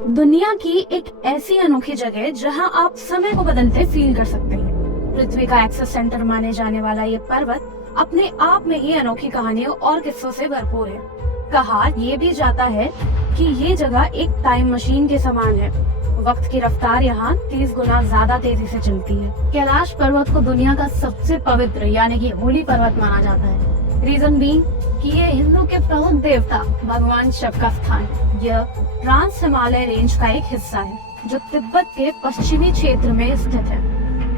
दुनिया की एक ऐसी अनोखी जगह जहां आप समय को बदलते फील कर सकते हैं। पृथ्वी का एक्सेस सेंटर माने जाने वाला ये पर्वत अपने आप में ही अनोखी कहानियों और किस्सों से भरपूर है। कहा ये भी जाता है कि ये जगह एक टाइम मशीन के समान है। वक्त की रफ्तार यहाँ 30 गुना ज्यादा तेजी से चलती है। कैलाश पर्वत को दुनिया का सबसे पवित्र यानी कि होली पर्वत माना जाता है। रीजन बीइंग कि ये हिंदू के प्रमुख देवता भगवान शिव का स्थान है। यह ट्रांस हिमालय रेंज का एक हिस्सा है जो तिब्बत के पश्चिमी क्षेत्र में स्थित है।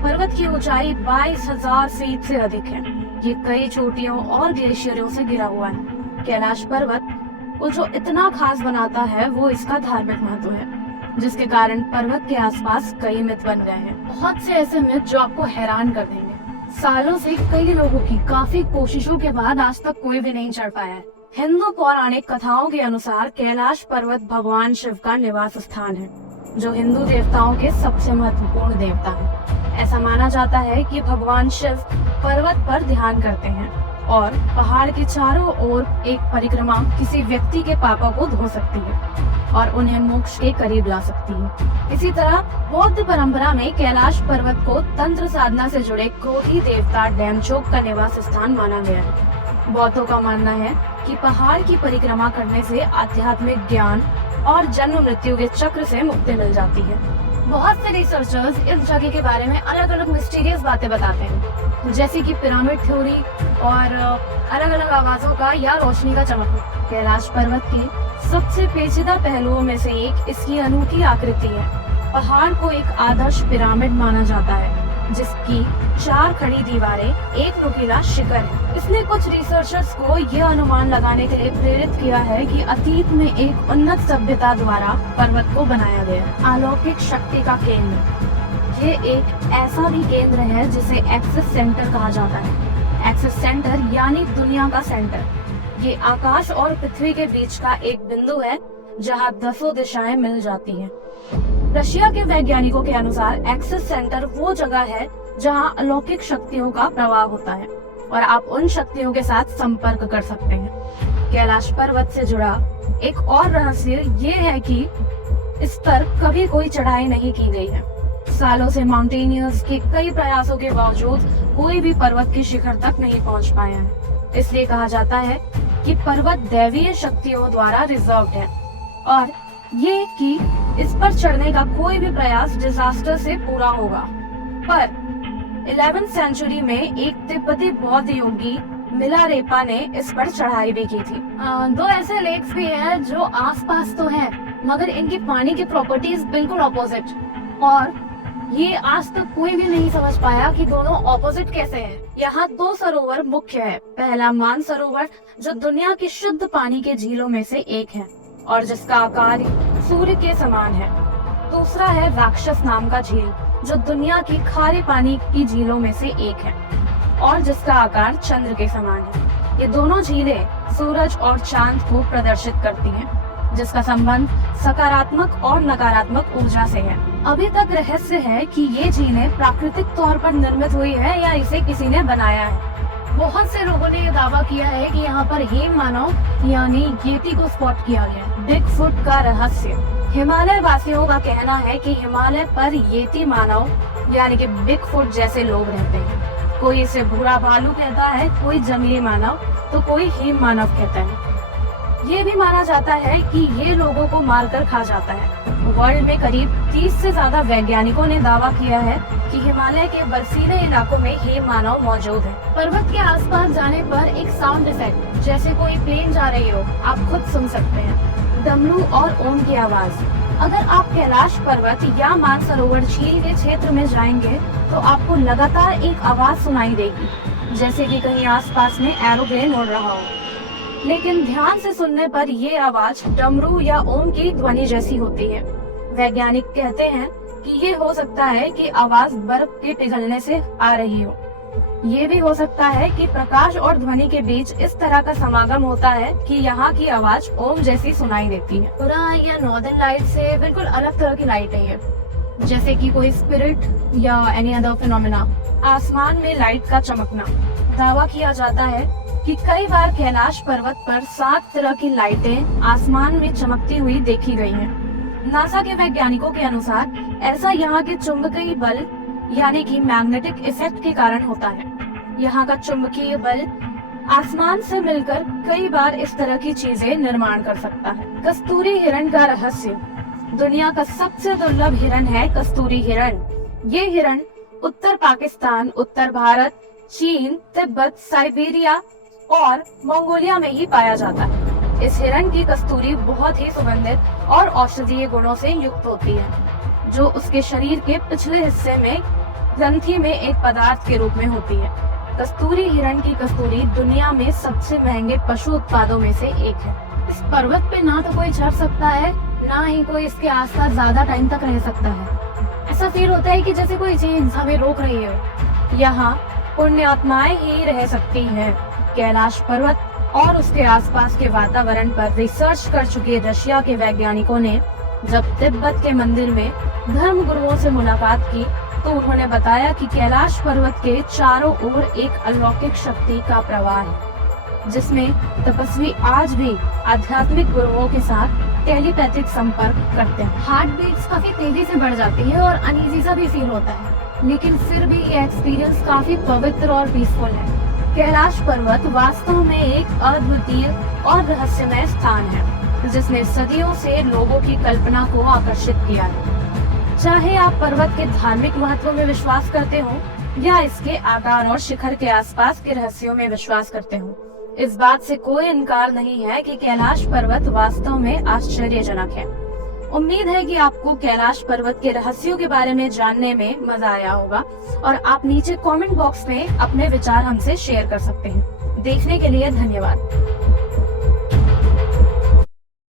पर्वत की ऊंचाई 22,000 फीट से अधिक है। ये कई चोटियों और ग्लेशियरों से घिरा हुआ है। कैलाश पर्वत को जो इतना खास बनाता है वो इसका धार्मिक महत्व है, जिसके कारण पर्वत के आसपास कई मिथ बन गए हैं। बहुत से ऐसे मिथ जो आपको हैरान कर देंगे। सालों से कई लोगों की काफी कोशिशों के बाद आज तक कोई भी नहीं चढ़ पाया है। हिंदू पौराणिक कथाओं के अनुसार कैलाश पर्वत भगवान शिव का निवास स्थान है, जो हिंदू देवताओं के सबसे महत्वपूर्ण देवता है। ऐसा माना जाता है कि भगवान शिव पर्वत पर ध्यान करते हैं और पहाड़ के चारों ओर एक परिक्रमा किसी व्यक्ति के पापों को धो सकती है और उन्हें मोक्ष के करीब ला सकती है। इसी तरह बौद्ध परंपरा में कैलाश पर्वत को तंत्र साधना से जुड़े क्रोधी देवता डेमचोक का निवास स्थान माना गया है। बौद्धों का मानना है कि पहाड़ की परिक्रमा करने से आध्यात्मिक ज्ञान और जन्म मृत्यु के चक्र से मुक्ति मिल जाती है। बहुत से रिसर्चर्स इस जगह के बारे में अलग अलग मिस्टीरियस बातें बताते हैं, जैसे कि पिरामिड थ्योरी और अलग अलग आवाजों का या रोशनी का चमकना। कैलाश पर्वत के सबसे पेचीदा पहलुओं में से एक इसकी अनूठी आकृति है। पहाड़ को एक आदर्श पिरामिड माना जाता है, जिसकी 4 खड़ी दीवारें, एक नुकीला शिखर है। इसने कुछ रिसर्चर्स को यह अनुमान लगाने के लिए प्रेरित किया है कि अतीत में एक उन्नत सभ्यता द्वारा पर्वत को बनाया गया। अलौकिक शक्ति का केंद्र, ये एक ऐसा भी केंद्र है जिसे एक्सेस सेंटर कहा जाता है। एक्सेस सेंटर यानी दुनिया का सेंटर। ये आकाश और पृथ्वी के बीच का एक बिंदु है जहाँ 10 दिशाएं मिल जाती हैं। रशिया के वैज्ञानिकों के अनुसार एक्सेस सेंटर वो जगह है जहाँ अलौकिक शक्तियों का प्रवाह होता है और आप उन शक्तियों के साथ संपर्क कर सकते हैं। कैलाश पर्वत से जुड़ा एक और रहस्य ये है कि इस पर कभी कोई चढ़ाई नहीं की गई है। सालों से माउंटेनियर्स के कई प्रयासों के बावजूद कोई भी पर्वत के शिखर तक नहीं पहुंच पाया है। इसलिए कहा जाता है कि पर्वत दैवीय शक्तियों द्वारा रिजर्व है और ये कि इस पर चढ़ने का कोई भी प्रयास डिजास्टर से पूरा होगा। पर 11वीं सेंचुरी में एक तिब्बती बौद्ध योगी मिलारेपा ने इस पर चढ़ाई भी की थी। 2 ऐसे लेक्स भी हैं जो आसपास तो हैं, मगर इनकी पानी की प्रॉपर्टीज बिल्कुल ऑपोजिट, और ये आज तक कोई भी नहीं समझ पाया कि दोनों ऑपोजिट कैसे हैं। यहाँ 2 सरोवर मुख्य है। पहला मान सरोवर जो दुनिया की शुद्ध पानी के झीलों में से एक है और जिसका आकार सूर्य के समान है। दूसरा है राक्षस नाम का झील जो दुनिया की खारे पानी की झीलों में से एक है और जिसका आकार चंद्र के समान है। ये दोनों झीलें सूरज और चांद को प्रदर्शित करती हैं, जिसका संबंध सकारात्मक और नकारात्मक ऊर्जा से है। अभी तक रहस्य है कि ये झीलें प्राकृतिक तौर पर निर्मित हुई है या इसे किसी ने बनाया है। बहुत से लोगों ने ये दावा किया है कि यहाँ पर हेम मानव यानी येती को स्पॉट किया गया। बिग फुट का रहस्य, हिमालय वासियों का कहना है कि हिमालय पर येती मानव यानी कि बिग फुट जैसे लोग रहते हैं। कोई इसे भूरा भालू कहता है, कोई जंगली मानव तो कोई हिम मानव कहता है। ये भी माना जाता है कि ये लोगों को मारकर खा जाता है। वर्ल्ड में करीब 30 से ज्यादा वैज्ञानिकों ने दावा किया है कि हिमालय के बर्फीले इलाकों में हिम मानव मौजूद है। पर्वत के आसपास जाने पर एक साउंड इफेक्ट जैसे कोई प्लेन जा रही हो आप खुद सुन सकते हैं। डमरू और ओम की आवाज। अगर आप कैलाश पर्वत या मानसरोवर झील के क्षेत्र में जाएंगे तो आपको लगातार एक आवाज सुनाई देगी, जैसे कि कहीं आसपास में एरोप्लेन उड़ रहा हो। लेकिन ध्यान से सुनने पर ये आवाज डमरू या ओम की ध्वनि जैसी होती है। वैज्ञानिक कहते हैं कि ये हो सकता है कि आवाज बर्फ के पिघलने से आ रही हो। ये भी हो सकता है कि प्रकाश और ध्वनि के बीच इस तरह का समागम होता है कि यहाँ की आवाज ओम जैसी सुनाई देती है। पूरा या नॉर्दर्न लाइट से बिल्कुल अलग तरह की लाइट है ये, जैसे कि कोई स्पिरिट या एनी अदर फिनोमेना। आसमान में लाइट का चमकना। दावा किया जाता है कि कई बार कैलाश पर्वत पर 7 तरह की लाइटें आसमान में चमकती हुई देखी गई हैं। नासा के वैज्ञानिकों के अनुसार ऐसा यहाँ के चुंबकीय बल यानी कि मैग्नेटिक इफेक्ट के कारण होता है। यहाँ का चुंबकीय बल आसमान से मिलकर कई बार इस तरह की चीजें निर्माण कर सकता है। कस्तूरी हिरण का रहस्य। दुनिया का सबसे दुर्लभ हिरण है कस्तूरी हिरण। ये हिरण उत्तर पाकिस्तान, उत्तर भारत, चीन, तिब्बत, साइबेरिया और मंगोलिया में ही पाया जाता है। इस हिरण की कस्तूरी बहुत ही सुगंधित और औषधीय गुणों से युक्त होती है, जो उसके शरीर के पिछले हिस्से में ग्रंथि में एक पदार्थ के रूप में होती है। कस्तूरी हिरण की कस्तूरी दुनिया में सबसे महंगे पशु उत्पादों में से एक है। इस पर्वत पे ना तो कोई चढ़ सकता है, ना ही कोई इसके आसपास ज्यादा टाइम तक रह सकता है। ऐसा फील होता है कि जैसे कोई चीज हमें रोक रही हो। यहाँ पुण्यात्माएं ही रह सकती हैं। कैलाश पर्वत और उसके आसपास के वातावरण पर रिसर्च कर चुके रशिया के वैज्ञानिकों ने जब तिब्बत के मंदिर में धर्म गुरुओं से मुलाकात की तो उन्होंने बताया कि कैलाश पर्वत के चारों ओर एक अलौकिक शक्ति का प्रवाह है, जिसमें तपस्वी आज भी आध्यात्मिक गुरुओं के साथ टेलीपैथिक संपर्क करते हैं। हार्ट बीट्स काफी तेजी से बढ़ जाती है और अनईजी सा भी फील होता है, लेकिन फिर भी ये एक्सपीरियंस काफी पवित्र और पीसफुल है। कैलाश पर्वत वास्तव में एक अद्वितीय और रहस्यमय स्थान है, जिसने सदियों से लोगों की कल्पना को आकर्षित किया है। चाहे आप पर्वत के धार्मिक महत्व में विश्वास करते हो या इसके आकार और शिखर के आसपास के रहस्यों में विश्वास करते हो, इस बात से कोई इनकार नहीं है कि कैलाश पर्वत वास्तव में आश्चर्यजनक है। उम्मीद है कि आपको कैलाश पर्वत के रहस्यों के बारे में जानने में मजा आया होगा और आप नीचे कमेंट बॉक्स में अपने विचार हमसे शेयर कर सकते हैं। देखने के लिए धन्यवाद।